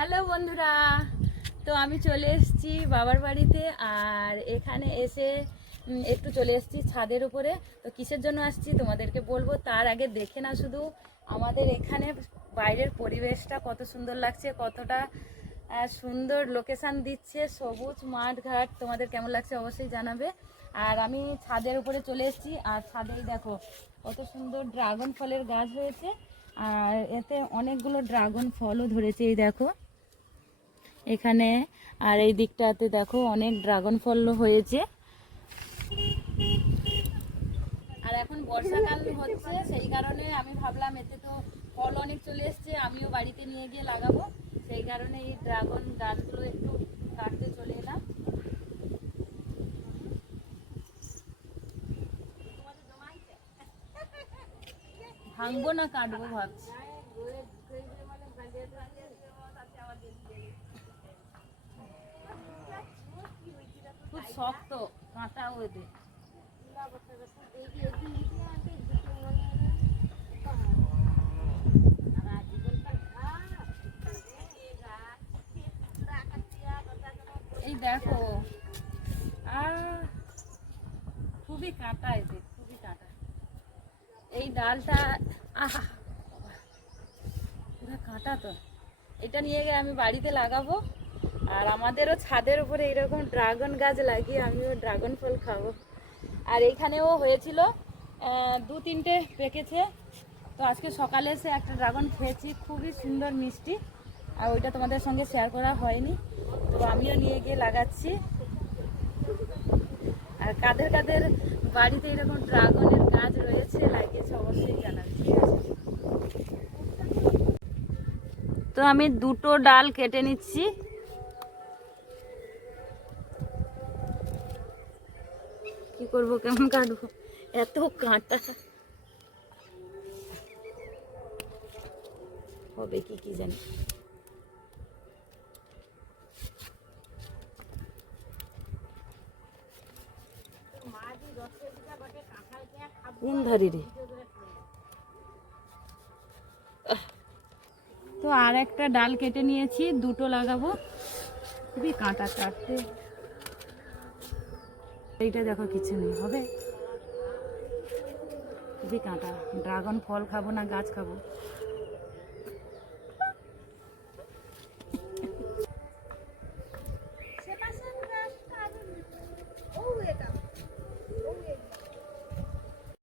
Hello বন্ধুরা, তো আমি চলে এসেছি বাবার বাড়িতে। আর এখানে এসে একটু চলে এসেছি ছাদের উপরে। তো কিসের জন্য আসছি তোমাদেরকে বলবো, তার আগে দেখে না শুধু আমাদের এখানে বাইরের পরিবেশটা কত সুন্দর লাগছে, কতটা সুন্দর লোকেশান দিচ্ছে, সবুজ মাঠ ঘাট। তোমাদের কেমন লাগছে অবশ্যই জানাবে। আর আমি ছাদের উপরে চলে এসেছি, আর ছাদেই দেখো কত সুন্দর ড্রাগন ফলের গাছ হয়েছে। আর এতে অনেকগুলো ড্রাগন ফলও ধরেছে, এই দেখো এখানে। আর এই দিকটাতে দেখো অনেক ড্রাগন ফল হয়েছে। আর এখন বর্ষাকাল হচ্ছে, সেই কারণে আমি ভাবলাম এতে তো ফল অনেক চলে এসছে, আমিও বাড়িতে নিয়ে গিয়ে লাগাবো। সেই কারণে এই ড্রাগন গাছগুলো একটু কাটতে চলে এলাম। ভাঙবো না কাটবো ভাবছি। খুব শক্ত, কাঁটাও এতে। এই দেখো খুবই কাঁটা, এতে খুবই কাঁটা। এই ডালটা পুরো কাঁটা। তো এটা নিয়ে গিয়ে আমি বাড়িতে লাগাবো। আর আমাদেরও ছাদের উপরে এরকম ড্রাগন গাছ লাগিয়ে আমিও ড্রাগন ফল খাবো। আর এইখানেও হয়েছিল, 2-3টে পেকেছে। তো আজকে সকালে এসে একটা ড্রাগন খেয়েছি, খুবই সুন্দর মিষ্টি। আর ওইটা তোমাদের সঙ্গে শেয়ার করা হয়নি, তো আমিও নিয়ে গিয়ে লাগাচ্ছি। আর কাদের কাদের বাড়িতে এরকম ড্রাগনের গাছ রয়েছে, লাগিয়েছে, অবশ্যই জানাবে। তো আমি 2টো ডাল কেটে নিচ্ছি। কি করব, কেমন কাটবো, এত কাঁটা হবে কি জানি। কোন ধারে রে? তো আর একটা ডাল কেটে নিয়েছি, 2টো লাগাবো। খুবই কাঁটা কাটতে। এইটা দেখো কিছু নেই, হবে? খুবই কাঁটা। ড্রাগন ফল খাবো না গাছ খাবো।